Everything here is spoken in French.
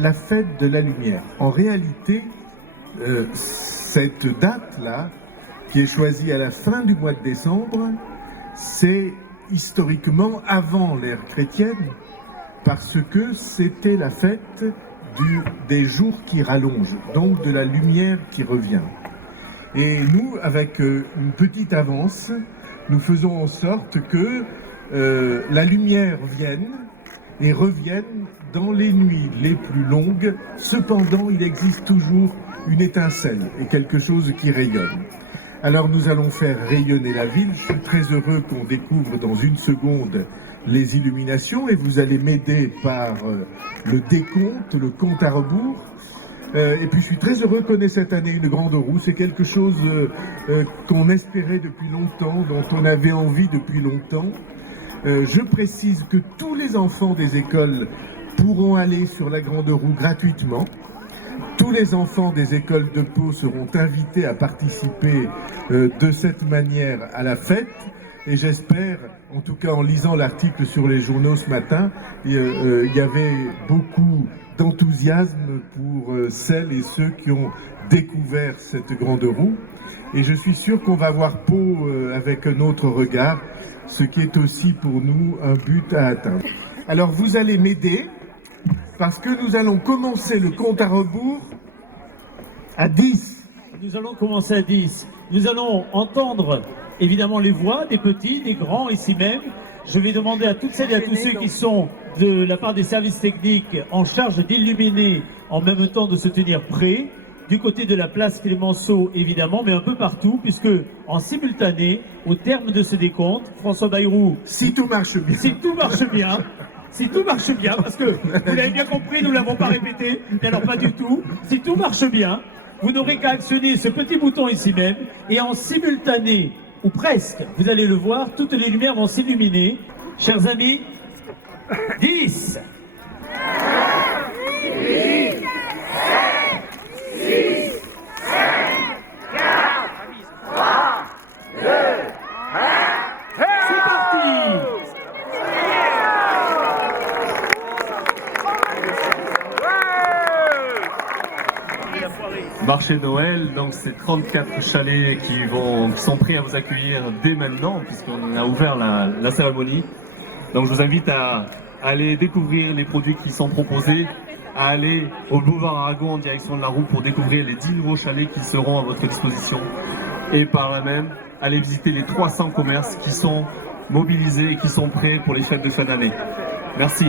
la fête de la lumière. En réalité, cette date-là, qui est choisie à la fin du mois de décembre, c'est historiquement avant l'ère chrétienne, parce que c'était la fête des jours qui rallongent, donc de la lumière qui revient. Et nous, avec une petite avance, nous faisons en sorte que la lumière vienne et revienne dans les nuits les plus longues. Cependant, il existe toujours une étincelle et quelque chose qui rayonne. Alors nous allons faire rayonner la ville. Je suis très heureux qu'on découvre dans une seconde les illuminations et vous allez m'aider par le décompte, le compte à rebours. Et puis je suis très heureux qu'on ait cette année une grande roue. C'est quelque chose qu'on espérait depuis longtemps, dont on avait envie depuis longtemps. Je précise que tous les enfants des écoles pourront aller sur la grande roue gratuitement. Tous les enfants des écoles de Pau seront invités à participer de cette manière à la fête. Et j'espère, en tout cas en lisant l'article sur les journaux ce matin, il y avait beaucoup d'enthousiasme pour celles et ceux qui ont découvert cette grande roue. Et je suis sûr qu'on va voir Pau avec un autre regard, ce qui est aussi pour nous un but à atteindre. Alors vous allez m'aider, parce que nous allons commencer le compte à rebours à 10. Nous allons commencer à 10. Nous allons entendre évidemment les voix des petits, des grands ici même. Je vais demander à toutes celles et à tous ceux qui sont de la part des services techniques en charge d'illuminer en même temps de se tenir prêts, du côté de la place Clémenceau évidemment, mais un peu partout, puisque en simultané, au terme de ce décompte, François Bayrou... Si tout marche bien. Si tout marche bien. Si tout marche bien, parce que vous l'avez bien compris, nous ne l'avons pas répété, et alors pas du tout. Si tout marche bien, vous n'aurez qu'à actionner ce petit bouton ici même, et en simultané, ou presque, vous allez le voir, toutes les lumières vont s'illuminer. Chers amis, 10, 8, 7, 6, 5, 4, 3, 2, 1, c'est parti! Marché de Noël, donc c'est 34 chalets qui sont prêts à vous accueillir dès maintenant puisqu'on a ouvert la cérémonie. Donc je vous invite à aller découvrir les produits qui sont proposés, à aller au boulevard Aragon en direction de la roue pour découvrir les 10 nouveaux chalets qui seront à votre disposition et par là même aller visiter les 300 commerces qui sont mobilisés et qui sont prêts pour les fêtes de fin d'année. Merci.